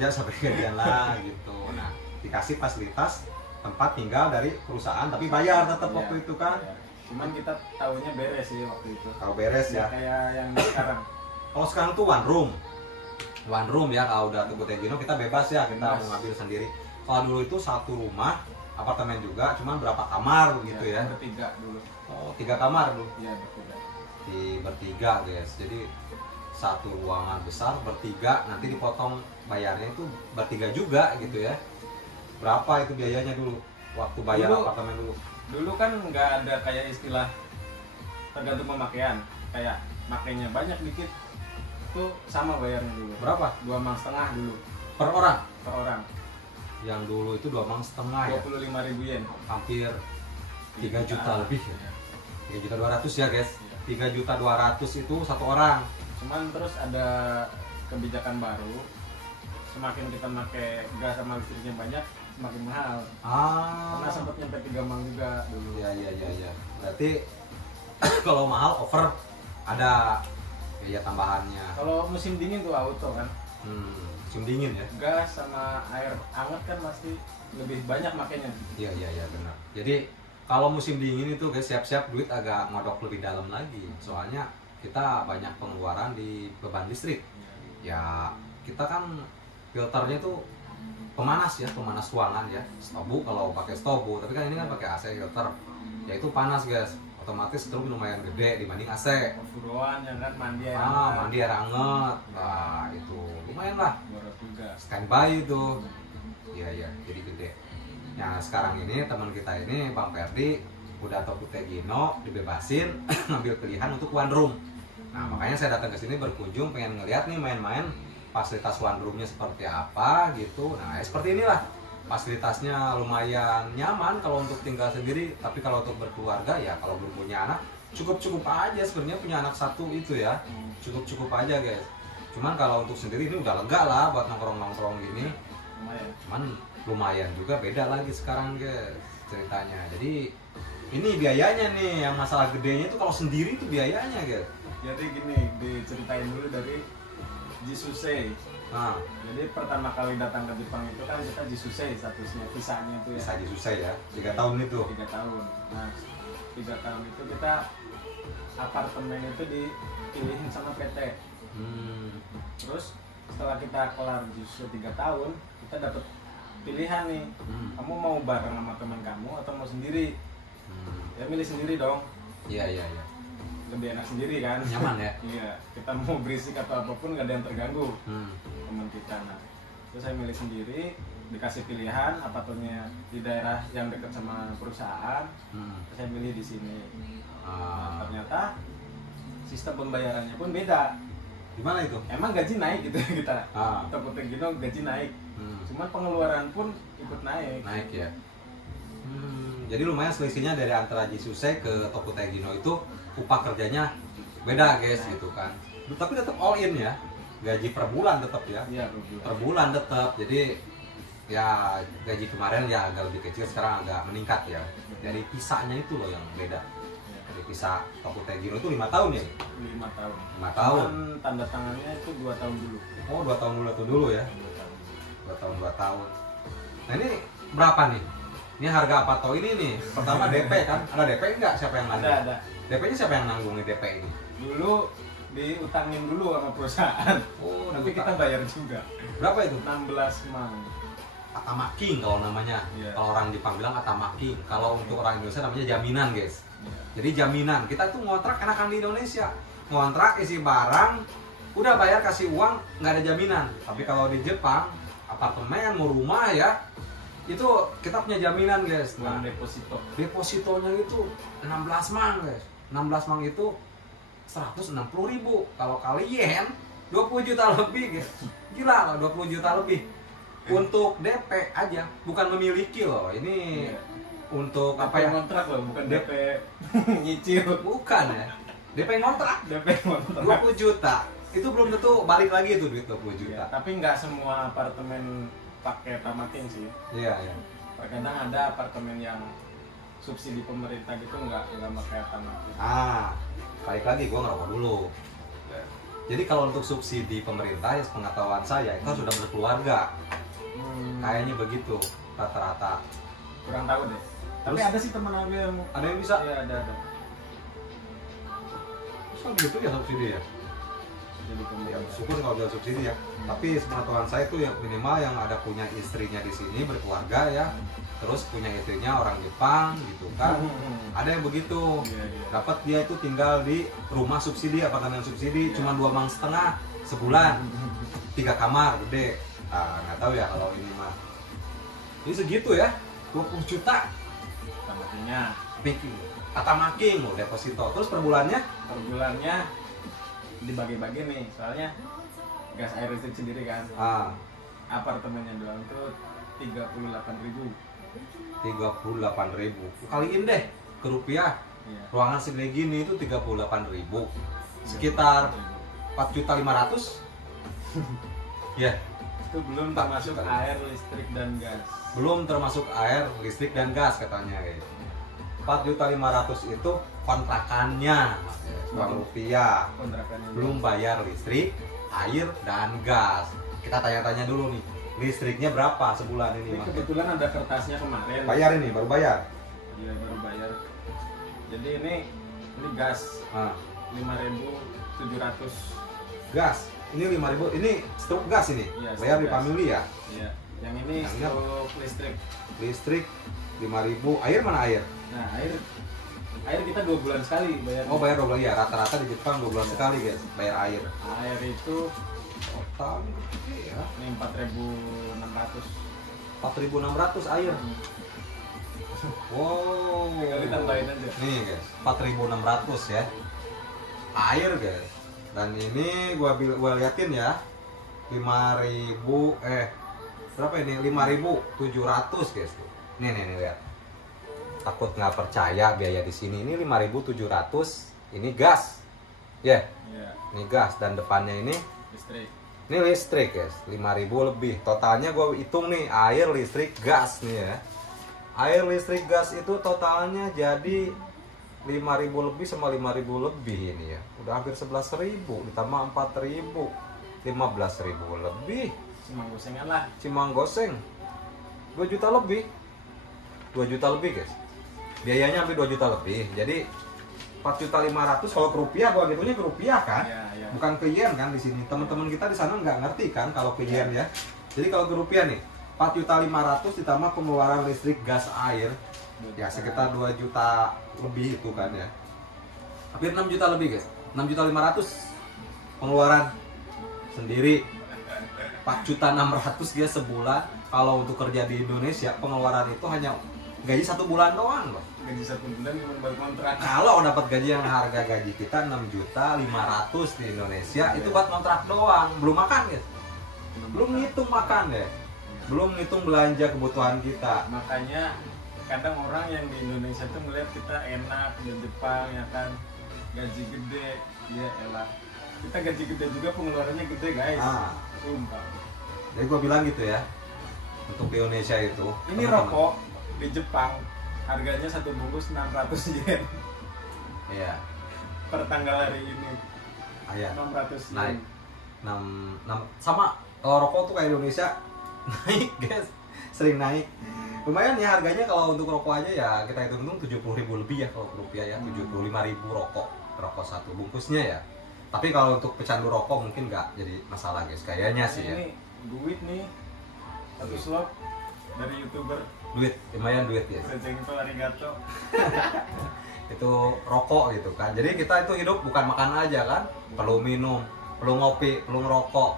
sampai gajian lah gitu. Nah, dikasih fasilitas tempat tinggal dari perusahaan tapi bayar tetap waktu itu kan. Cuman kita tahunya beres sih waktu itu. Tahu beres ya. Kayak yang sekarang. Kalau sekarang tuh one room ya, kalau udah Toko Tegino kita bebas ya, kita mau ngambil sendiri. Kalau dulu itu satu rumah, apartemen juga, cuman berapa kamar begitu ya? Bertiga dulu. Oh, 3 kamar dulu. Iya, bertiga. Bertiga guys, jadi satu ruangan besar bertiga, nanti dipotong bayarnya itu bertiga juga gitu ya. Berapa itu biayanya dulu waktu bayar apartemen dulu? Dulu kan nggak ada kayak istilah tergantung pemakaian, kayak makainya banyak dikit itu sama bayarnya dulu. Berapa? 2,5 juta dulu per orang. Yang dulu itu 2,5 juta ya. 25.000 yen. Hampir 3 juta lebih ya. 3.200.000 ya guys. 3.200.000 itu satu orang. Cuman terus ada kebijakan baru, semakin kita pakai gas sama listriknya banyak, semakin mahal. Karena sempat nyampe 3 mang juga dulu. Iya. Berarti kalau mahal over ada biaya tambahannya. Kalau musim dingin tuh auto kan. Musim dingin ya. Gas sama air hangat kan pasti lebih banyak makanya. Iya benar. Jadi kalau musim dingin itu guys, siap-siap duit agak ngodok lebih dalam lagi. Soalnya kita banyak pengeluaran di beban listrik. Ya kita kan filternya tuh pemanas ruangan ya. Stobu kalau pakai stobu, tapi kan ini kan pakai AC filter. Ya itu panas guys. Otomatis itu lumayan gede dibanding AC. Buruan ya kan, mandi air hangat. Mandi air hangat. Nah, itu lumayan lah. Boros juga. Standby itu. Iya, jadi gede. Nah, sekarang ini teman kita ini Bang Ferdi udah Toko Tegino dibebasin ngambil pilihan untuk one room. Nah, makanya saya datang ke sini berkunjung pengen ngeliat nih main-main fasilitas one roomnya seperti apa gitu. Nah, seperti inilah. Fasilitasnya lumayan nyaman kalau untuk tinggal sendiri, tapi kalau untuk berkeluarga ya kalau belum punya anak cukup aja sebenarnya punya anak satu itu ya, cukup aja guys. Cuman kalau untuk sendiri ini udah lega lah buat nongkrong gini. Cuman lumayan juga beda lagi sekarang guys ceritanya. Jadi ini biayanya nih yang masalah gedenya itu kalau sendiri itu biayanya guys. Jadi gini, diceritain dulu dari Jisusei. Nah, jadi pertama kali datang ke Jepang itu kan kita Jisusei statusnya, visanya itu ya. Visa Jisusei ya, 3 tahun itu. 3 tahun. Nah, 3 tahun itu kita apartemen itu dipilihin sama PT. Terus setelah kita kelar Jisusei 3 tahun, kita dapat pilihan nih. Kamu mau bareng sama teman kamu atau mau sendiri? Ya milih sendiri dong. Iya. Lebih enak sendiri kan, nyaman ya. Iya, kita mau berisik atau apapun nggak ada yang terganggu. Teman kita. Nah, terus saya milih sendiri, dikasih pilihan apartemennya di daerah yang dekat sama perusahaan. Saya milih di sini. Nah, ternyata sistem pembayarannya pun beda. Gimana itu? Emang gaji naik gitu kita. Toko Tegino gaji naik. Cuman pengeluaran pun ikut naik. Naik ya. Jadi lumayan selisihnya dari antara Jisusei ke Toko Tegino itu upah kerjanya beda guys gitu kan. Tapi tetap all in ya. Gaji per bulan tetap ya. Iya, per bulan tetap. Jadi ya gaji kemarin ya agak lebih kecil, sekarang agak meningkat ya. Dari pisahnya itu loh yang beda. Dari pisah Toko Tegino itu 5 tahun ya? 5 tahun. 5 tahun. Cuman tanda tangannya itu 2 tahun dulu. Oh, 2 tahun dulu ya. 2 tahun. Nah, ini berapa nih? Ini harga apa tau ini nih? Pertama DP kan? Ada DP enggak? Siapa yang nanggung? Ada. DP-nya siapa yang nanggung nih DP ini? Dulu diutangin dulu sama perusahaan. Oh, tapi kita bayar juga. Berapa itu? 16 mang. Atamaking kalau namanya. Kalau orang Jepang bilang atamaking. Kalau untuk orang Indonesia namanya jaminan, guys. Jadi jaminan. Kita tuh ngontrak enakan di Indonesia. Ngontrak isi barang, udah bayar kasih uang, nggak ada jaminan. Tapi kalau di Jepang, apartemen mau rumah ya, itu kita punya jaminan guys. Nah, depositonya itu 16 mang guys. 16 mang itu 160.000. Kalau kalian 20 juta lebih guys. Gila loh, 20 juta lebih untuk DP aja, bukan memiliki loh. Ini untuk DP apa ya? Kontrak loh, bukan DP nyicil. Bukan ya. DP ngontrak. 20 juta. Itu belum tentu balik lagi itu duit 20 juta. Tapi nggak semua apartemen pakai tamaking sih. Iya. Terkadang ada apartemen yang subsidi pemerintah gitu nggak pakai Tamakin. Balik lagi gue ngerokok dulu. Jadi kalau untuk subsidi pemerintah ya pengetahuan saya itu sudah berkeluarga. Kayaknya begitu rata-rata. Kurang tahu deh. Tapi Terus, ada sih teman aku yang ada yang bisa? Iya ada. Soal gitu ya subsidi ya? Jadi Ya pemerintah. syukur kalau bisa subsidi ya. Tapi sepengetahuan saya itu yang minimal yang ada punya istrinya di sini berkeluarga ya. Terus punya istrinya orang Jepang gitu kan. Ada yang begitu. Iya. Dapat dia itu tinggal di rumah subsidi, apartemen subsidi, cuma 2,5 sebulan, 3 kamar gede. Nggak tahu ya kalau ini mah. Ini segitu ya, 20 juta. Tamatinya Making, kata making loh deposito. Terus per bulannya? per bulannya dibagi-bagi nih, soalnya gas air listrik sendiri kan. Apartemennya doang tuh 38.000. 38.000. Kaliin deh ke rupiah. Iya. Ruangan segede gini itu 38.000. Sekitar 4.500.000. Ya, Itu belum termasuk air, listrik dan gas. belum termasuk air, listrik dan gas katanya gitu. 4.500.000 itu kontrakannya, uang rupiah. Kontrakannya Belum bayar listrik, air dan gas. Kita tanya-tanya dulu nih, listriknya berapa sebulan ini? Ini Mas? kebetulan ada kertasnya kemarin. Bayar ini, baru bayar. Iya baru bayar. Jadi ini gas 5.700. Gas, ini 5.000, ini struk gas ini. Iya, Bayar struk di gas. family ya. Iya. Yang ini Yang ini apa? struk listrik. Listrik 5.000. Air mana air? Nah air kita 2 bulan sekali bayar. Oh bayar 2 bulan ya, rata-rata di Jepang 2 bulan sekali guys, bayar air. Air itu Total ya, ini 4.600. 4.600 air. Wow. Tinggal ditambahin aja. Nih guys, 4.600 ya. Air guys. Dan ini gua liatin ya. 5.000 berapa ini? 5.700 guys. Nih lihat. Takut nggak percaya biaya di sini. Ini 5.700. Ini gas. Ya. Iya, Ini gas dan depannya ini listrik. ini listrik guys, 5.000 lebih. Totalnya gue hitung nih, air, listrik, gas nih ya. Air, listrik, gas itu totalnya jadi 5.000 lebih sama 5.000 lebih ini ya. Udah hampir 11.000 ditambah 4.000, 15.000 lebih. Cuma gosengan lah. Cimang goseng 2 juta lebih. 2 juta lebih guys. Biayanya hampir 2 juta lebih. Jadi 4.500.000 kalau ke rupiah, gua ngitungnya ke rupiah kan, Iya. bukan ke yen kan di sini. Teman-teman kita di sana nggak ngerti kan kalau ke yen ya. Jadi kalau ke rupiah nih, 4.500.000 ditambah pengeluaran listrik, gas, air, ya sekitar 2 juta lebih itu kan ya. Hampir 6 juta lebih guys. 6.500.000 pengeluaran sendiri. 4.600.000 dia sebulan. Kalau untuk kerja di Indonesia pengeluaran itu hanya gaji 1 bulan doang loh. Gaji 1 bulan cuma baru kontrak. Kalau dapat gaji yang harga gaji kita 6.500.000 di Indonesia, itu buat kontrak doang, belum makan guys. Belum ngitung makan deh. Belum ngitung belanja kebutuhan kita. Makanya kadang orang yang di Indonesia tuh melihat kita enak di Jepang ya kan, gaji gede, ya elah. Kita gaji gede juga pengeluarannya gede guys. Sumpah. Jadi gue bilang gitu ya. Untuk di Indonesia itu. Ini teman-teman. rokok di Jepang harganya 1 bungkus 600 yen Iya. per tanggal hari ini. Iya. 600 Naik. yen. 6 sama kalau rokok tuh kayak Indonesia naik guys, sering naik. Lumayan ya harganya kalau untuk rokok aja ya kita hitung 70.000 lebih ya kalau rupiah ya, 75.000 rokok satu bungkusnya ya. Tapi kalau untuk pecandu rokok mungkin nggak jadi masalah guys, kayaknya sih ya. Ini duit nih satu slot dari YouTuber Duit, lumayan duit ya. Senjengto arigato. Itu rokok gitu kan. Jadi kita itu hidup bukan makan aja kan, perlu minum, perlu ngopi, perlu ngerokok.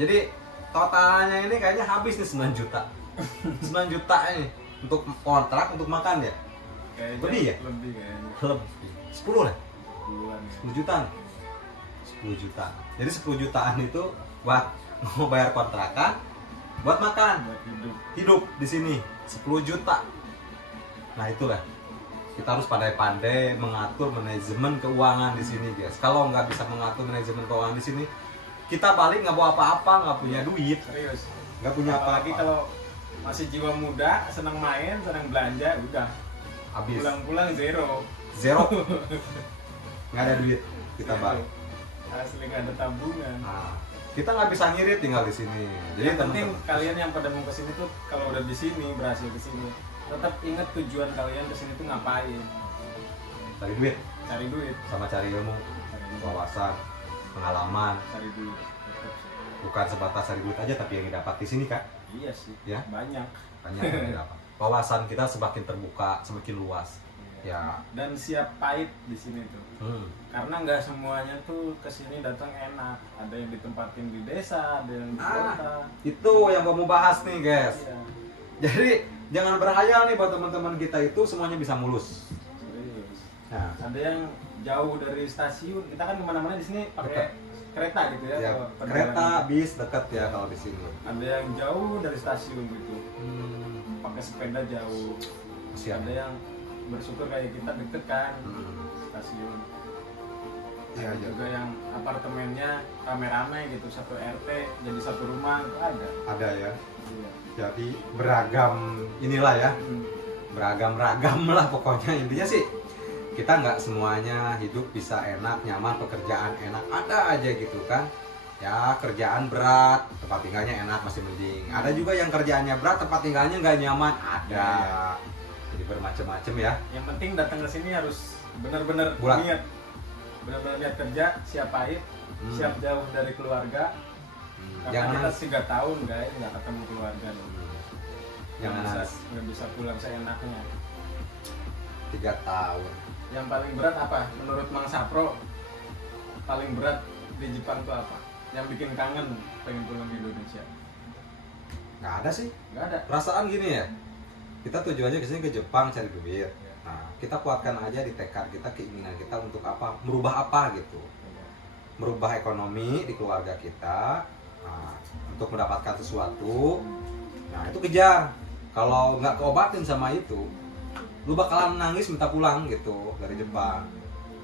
Jadi totalnya ini kayaknya habis nih 9 juta. 9 juta ini untuk kontrak, untuk makan ya. Kayaknya Lebih ya? Lebih kayaknya. Lebih 10 lah, Bulan ya. 10 juta. 10 juta. Jadi 10 jutaan itu buat mau bayar kontrakan, buat makan, Buat hidup. hidup di sini 10 juta. Nah itulah kita harus pandai-pandai mengatur manajemen keuangan di sini guys. Kalau nggak bisa mengatur manajemen keuangan di sini, kita balik nggak bawa apa-apa, nggak punya duit, Serius. nggak punya Apalagi apa-apa. kalau masih jiwa muda, senang main, senang belanja, udah habis. Pulang-pulang zero. Nggak ada duit kita Zero. balik. Asli nggak ada tabungan. Nah, kita nggak bisa ngirit tinggal di sini. Jadi Yang penting teman-teman, kalian yang pada mau kesini tuh kalau udah di sini berhasil kesini, tetap ingat tujuan kalian kesini tuh ngapain. cari duit Cari duit. sama cari ilmu, Cari duit. wawasan, pengalaman. Cari duit. Tetap sih. Bukan sebatas cari duit aja, tapi yang didapat di sini, Kak. Iya sih. Ya. Banyak. Banyak yang didapat. Wawasan kita semakin terbuka, semakin luas. Ya. Dan siap pahit di sini tuh. Karena nggak semuanya tuh kesini datang enak. Ada yang ditempatin di desa, ada yang di kota. Itu yang gua mau bahas nih, guys. Iya. Jadi jangan berhayal nih buat teman-teman kita itu semuanya bisa mulus. Serius. Nah, Ada yang jauh dari stasiun. Kita kan kemana-mana di sini pakai kereta gitu ya. ya, kalau kereta, perjalanan. bis dekat ya kalau di sini. Ada yang jauh dari stasiun gitu. Pakai sepeda jauh. Kasihan. Ada yang bersyukur kayak kita deket kan stasiun. Ya, Ada juga yang apartemennya rame-rame gitu, satu RT jadi satu rumah itu ada. Ada ya. Iya. Jadi beragam inilah ya. Beragam-ragam lah pokoknya, intinya sih kita nggak semuanya hidup bisa enak, nyaman, pekerjaan enak, ada aja gitu kan ya. Kerjaan berat, tempat tinggalnya enak masih mending. Ada juga yang kerjaannya berat, tempat tinggalnya nggak nyaman, ada. Jadi bermacam-macam ya. Yang penting datang ke sini harus benar-benar Bulat. niat, benar-benar niat kerja, siap pahit, siap jauh dari keluarga. Karena Jangan kita 3 tahun guys nggak ketemu keluarga loh. jangan Nggak bisa pulang seenaknya. 3 tahun. Yang paling berat apa? Menurut Mang Sapro, paling berat di Jepang tuh apa? Yang bikin kangen pengen pulang ke Indonesia? Nggak ada sih. Nggak ada. Perasaan gini ya, kita tujuannya kesini ke Jepang cari duit. Nah, kita kuatkan aja di tekad kita, keinginan kita untuk apa, merubah apa gitu, merubah ekonomi di keluarga kita. Nah, untuk mendapatkan sesuatu, nah itu kejar. Kalau nggak keobatin sama itu, lu bakalan nangis minta pulang gitu dari Jepang.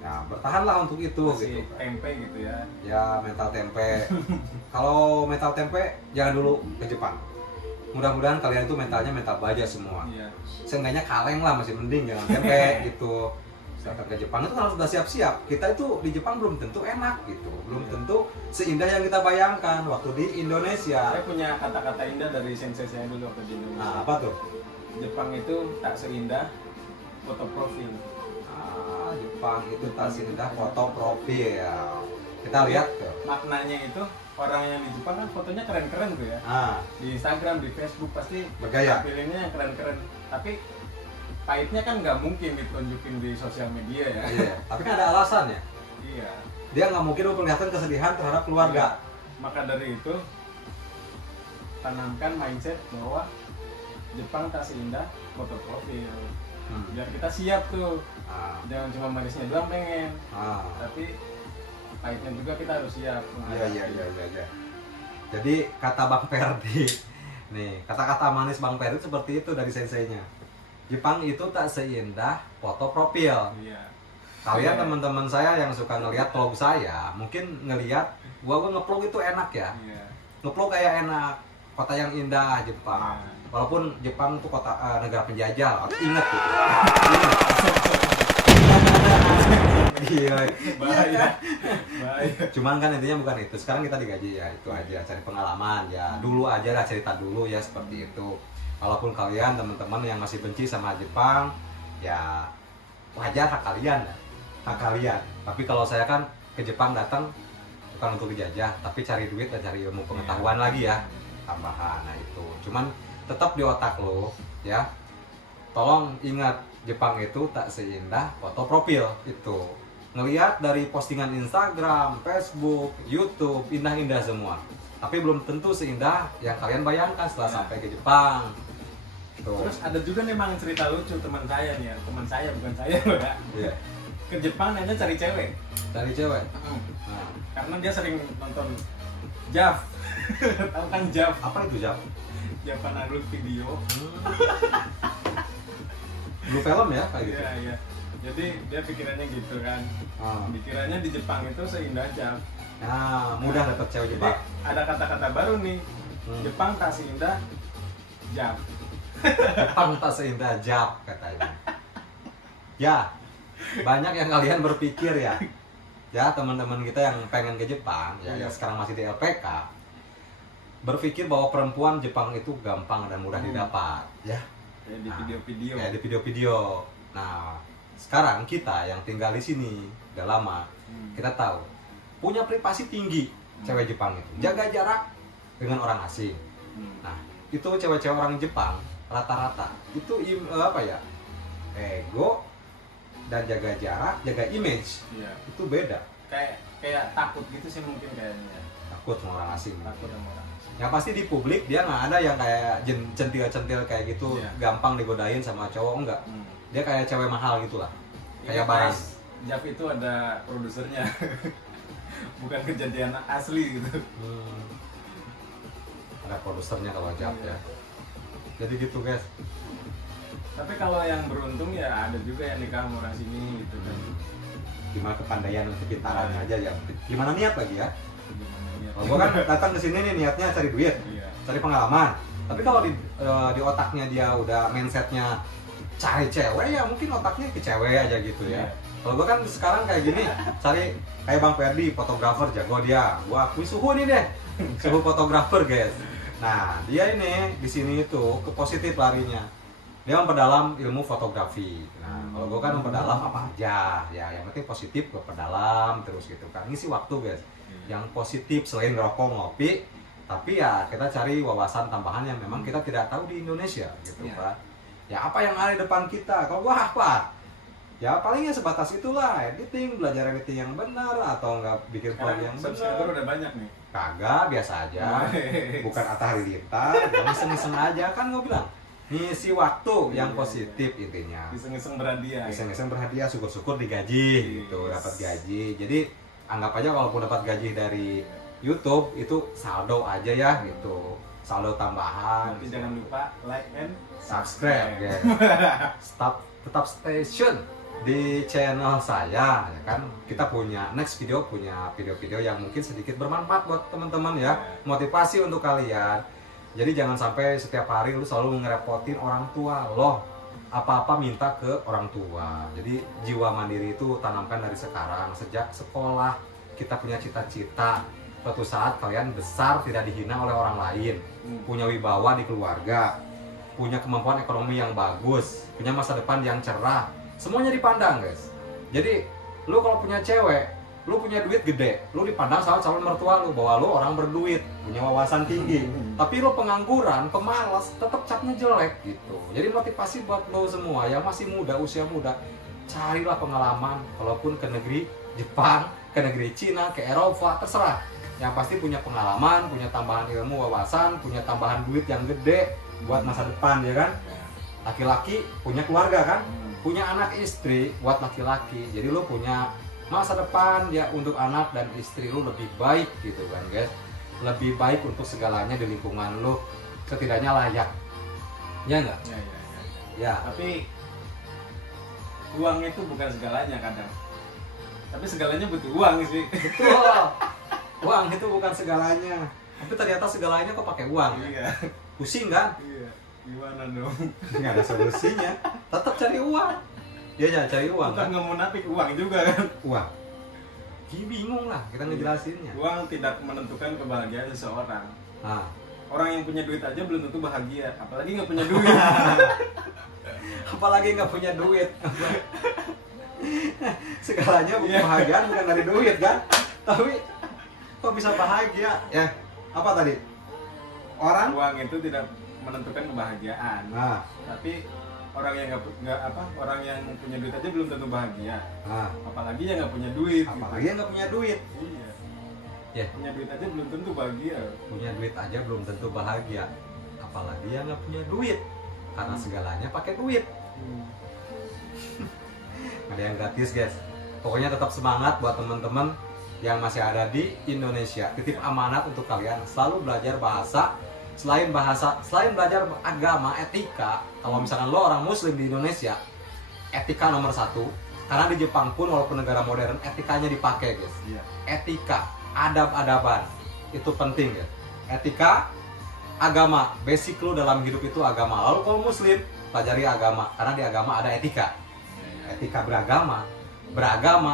Nah, bertahanlah untuk itu Masih gitu. tempe gitu ya. Ya, mental tempe. Kalau mental tempe jangan dulu ke Jepang. Mudah-mudahan kalian itu mentalnya mental baja semua. Iya. Seenggaknya kaleng lah masih mending, jangan tempe gitu. Sedangkan ke Jepang itu harus udah siap-siap. Kita itu di Jepang belum tentu enak gitu, belum tentu seindah yang kita bayangkan waktu di Indonesia. Saya punya kata-kata indah dari sensei saya dulu waktu di Indonesia. Nah, apa tuh? Jepang itu tak seindah foto profil. Jepang itu tak seindah foto profil. Kita lihat tuh. Maknanya itu orang yang di Jepang kan fotonya keren-keren tuh ya. Di Instagram, di Facebook pasti Bergaya. pilihnya yang keren-keren. Tapi pahitnya kan nggak mungkin ditunjukin di sosial media ya. Iya. Tapi kan ada alasannya. Iya. Dia nggak mungkin memperlihatkan kesedihan terhadap keluarga. Maka dari itu tanamkan mindset bahwa Jepang tak seindah foto profil. Biar kita siap tuh. Jangan cuma manisnya doang pengen. Tapi pahitnya juga kita harus siap. Iya. Jadi kata Bang Ferdi, nih kata-kata manis Bang Ferdi seperti itu dari senseinya. Jepang itu tak seindah foto profil. Iya. Kalian teman-teman saya yang suka ngelihat vlog saya, mungkin ngelihat gua nge-vlog itu enak ya. Iya. Nge-vlog kayak enak, kota yang indah Jepang. Iya. Walaupun Jepang itu kota negara penjajah, ingat gitu. Iya. Bahaya. Bahaya. Cuman kan intinya bukan itu. Sekarang kita digaji ya, itu aja, cari pengalaman ya. Dulu aja lah, cerita dulu ya seperti itu. Walaupun kalian teman-teman yang masih benci sama Jepang, ya wajar, hak kalian ya. Hak kalian. Tapi kalau saya kan ke Jepang datang bukan untuk dijajah, tapi cari duit dan cari ilmu pengetahuan lagi ya, tambahan. Nah itu. Cuman tetap di otak lo ya. Tolong ingat, Jepang itu tak seindah foto profil itu. Ngelihat dari postingan Instagram, Facebook, YouTube, indah-indah semua. Tapi belum tentu seindah yang kalian bayangkan setelah sampai ke Jepang. Tuh. Terus ada juga nih Mang cerita lucu teman saya nih ya. Teman saya bukan saya loh ya. Iya. Ke Jepang hanya cari cewek. Dari cewek. Karena dia sering nonton JAV. Tahu kan JAV? Apa itu Jap? Japan Upload Video. Blue film ya kayak gitu. Iya, iya. Jadi dia pikirannya gitu kan. Pikirannya di Jepang itu seindah JAV. Nah, mudah dapat cewek Jadi Jepang. ada kata-kata baru nih. Jepang tak seindah JAV. Jepang tak seindah Jap katanya. Ya, banyak yang kalian berpikir ya. Ya, teman-teman kita yang pengen ke Jepang, ya, yang sekarang masih di LPK, berpikir bahwa perempuan Jepang itu gampang dan mudah didapat, ya. Kayak di video-video. Kayak di video-video. Nah, sekarang kita yang tinggal di sini udah lama, kita tahu punya privasi tinggi cewek Jepang itu. Jaga jarak dengan orang asing. Nah, itu cewek-cewek orang Jepang rata-rata itu apa ya? Ego dan jaga jarak, jaga image. Iya. Itu beda. Kayak takut gitu sih mungkin kayaknya. Takut sama orang asing. Takut sama orang. Yang pasti di publik dia nggak ada yang kayak centil-centil kayak gitu, Iya. gampang digodain sama cowok, enggak. Dia kayak cewek mahal gitulah. Kayak barang. Jav itu ada produsernya. Bukan kejadian asli gitu. Ada produsernya kalau Jav Iya. ya. Jadi gitu guys. Tapi kalau yang beruntung ya ada juga yang nikah sama orang sini gitu kan. Gimana kepandaian dan kepintarannya aja ya. Gimana niat lagi ya? Gimana niat. Kalau gua kan datang ke sini nih niatnya cari duit, Iya. cari pengalaman. Tapi kalau di otaknya dia udah mindsetnya cari cewek, ya mungkin otaknya ke cewek aja gitu ya. Iya. Kalau gua kan sekarang kayak gini, cari kayak Bang Ferdi, fotografer jago dia. Gua akui suhu nih deh, suhu fotografer guys. Nah dia ini di sini itu ke positif larinya. Dia memperdalam ilmu fotografi. Nah, kalau gue kan memperdalam apa aja, ya yang penting positif gue perdalam terus gitu kan. Ngisi waktu guys, yang positif selain ngerokok ngopi, tapi ya kita cari wawasan tambahan yang memang kita tidak tahu di Indonesia gitu kan. Ya apa yang ada di depan kita? Kalau gue apa? Ya palingnya sebatas itulah, editing, belajar editing yang benar atau enggak bikin vlog yang subscriber benar. udah banyak nih. Kagak, biasa aja. Bukan Atta Halilintar, iseng-iseng aja kan gue bilang. Ngisi waktu yang positif intinya. Iseng-iseng berhadiah. Iseng-iseng berhadiah, syukur-syukur digaji gitu, dapat gaji. Jadi anggap aja kalaupun dapat gaji dari YouTube itu saldo aja ya gitu. Saldo tambahan. Tapi jangan lupa like and Subscribe ya. Tetap stay tune di channel saya ya kan. Kita punya next video punya video-video yang mungkin sedikit bermanfaat buat teman-teman ya. Motivasi untuk kalian. Jadi jangan sampai setiap hari lu selalu ngerepotin orang tua loh. Apa-apa minta ke orang tua. Jadi jiwa mandiri itu tanamkan dari sekarang. Sejak sekolah kita punya cita-cita. Suatu saat kalian besar tidak dihina oleh orang lain. Punya wibawa di keluarga. Punya kemampuan ekonomi yang bagus. Punya masa depan yang cerah. Semuanya dipandang guys. Jadi lu kalau punya cewek, lu punya duit gede, lu dipandang sama calon mertua lu bahwa lu orang berduit, punya wawasan tinggi. Tapi lu pengangguran, pemalas, tetap capnya jelek gitu. Jadi motivasi buat lu semua yang masih muda, usia muda, carilah pengalaman. Walaupun ke negeri Jepang, ke negeri Cina, ke Eropa, terserah. Yang pasti punya pengalaman, punya tambahan ilmu, wawasan, punya tambahan duit yang gede buat masa depan ya kan. Laki-laki punya keluarga kan, punya anak istri buat laki-laki. Jadi lu punya masa depan ya untuk anak dan istri lu lebih baik gitu kan guys. Lebih baik untuk segalanya di lingkungan lu, setidaknya layak. Ya enggak? Ya. Tapi uang itu bukan segalanya kadang. Tapi segalanya butuh uang sih. Betul. Uang itu bukan segalanya. Tapi ternyata segalanya kok pakai uang. Iya. Pusing kan? Iya. Gimana dong? Nggak ada solusinya. Tetap cari uang. Ya cari uang. Bukan nggak munafik, uang juga kan. Uang. Jadi bingung lah kita ngejelasinnya. Uang tidak menentukan kebahagiaan seseorang. Nah, Orang yang punya duit aja belum tentu bahagia, apalagi nggak punya duit. apalagi nggak punya duit. Segalanya kebahagiaan bukan dari duit kan? Tapi kok bisa bahagia? Ya, apa tadi? Uang itu tidak menentukan kebahagiaan. Nah, Tapi orang yang orang yang punya duit aja belum tentu bahagia. nah, Apalagi yang nggak punya duit. apalagi yang nggak punya duit. Iya. Ya, Punya duit aja belum tentu bahagia. punya duit aja belum tentu bahagia. Apalagi yang nggak punya duit. Karena segalanya pakai duit. Ada yang gratis guys. Pokoknya tetap semangat buat teman-teman yang masih ada di Indonesia. Titip amanat untuk kalian, selalu belajar bahasa. Selain belajar agama, etika. Kalau misalkan lo orang muslim di Indonesia, etika nomor 1. Karena di Jepang pun walaupun negara modern, etikanya dipakai guys. Iya. Etika, adab-adaban, itu penting ya. Etika, agama, basic lo dalam hidup itu agama. Lalu kalau muslim, pelajari agama, karena di agama ada etika. etika beragama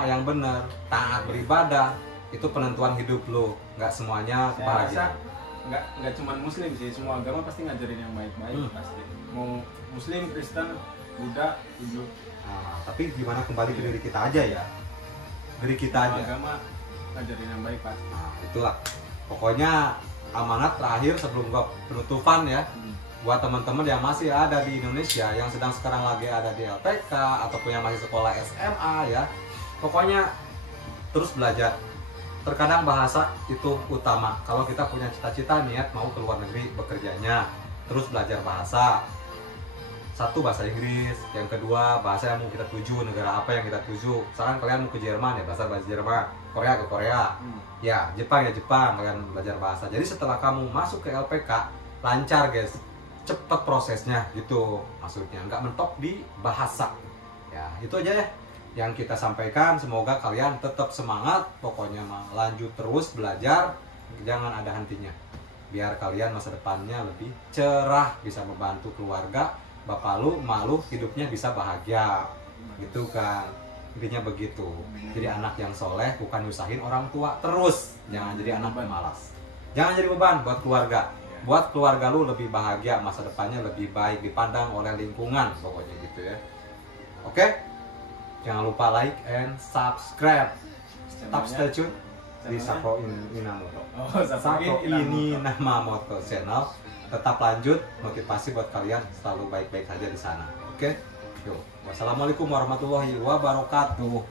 yang benar, taat beribadah, itu penentuan hidup lo. Nggak semuanya Saya rasa bahagia. nggak cuma muslim sih, semua agama pasti ngajarin yang baik-baik pasti. Mau muslim, Kristen, Buddha, Hindu, Nah, tapi gimana kembali ke diri kita aja ya, diri kita semua aja. agama ngajarin yang baik pasti. Nah, itulah pokoknya amanat terakhir sebelum gua penutupan ya, buat teman-teman yang masih ada di Indonesia, yang sedang sekarang lagi ada di LPK ataupun yang masih sekolah SMA ya, pokoknya terus belajar. Terkadang bahasa itu utama. Kalau kita punya cita-cita niat mau ke luar negeri bekerjanya, terus belajar bahasa. Satu, bahasa Inggris. Yang kedua, bahasa yang mau kita tuju, negara apa yang kita tuju. Misalkan kalian mau ke Jerman ya, bahasa Jerman. Korea ke Korea. Ya, Jepang ya Jepang, kalian belajar bahasa. Jadi setelah kamu masuk ke LPK, lancar guys. Cepet prosesnya gitu maksudnya. Nggak mentok di bahasa. Ya, itu aja ya yang kita sampaikan. Semoga kalian tetap semangat. Pokoknya lanjut terus belajar. Jangan ada hentinya. Biar kalian masa depannya lebih cerah, bisa membantu keluarga. Bapak lu, emak lu hidupnya bisa bahagia, gitu kan, intinya begitu. Jadi anak yang soleh bukan nyusahin orang tua terus, jangan jadi anak pemalas, jangan jadi beban buat keluarga. Buat keluarga lu lebih bahagia, masa depannya lebih baik, dipandang oleh lingkungan, pokoknya gitu ya. Oke, jangan lupa like and subscribe. Tetap stay tune di Safro Inamoto. Safro Inamoto channel. Tetap lanjut, motivasi buat kalian selalu baik-baik aja di sana. Oke? Yuk. Wassalamualaikum warahmatullahi wabarakatuh.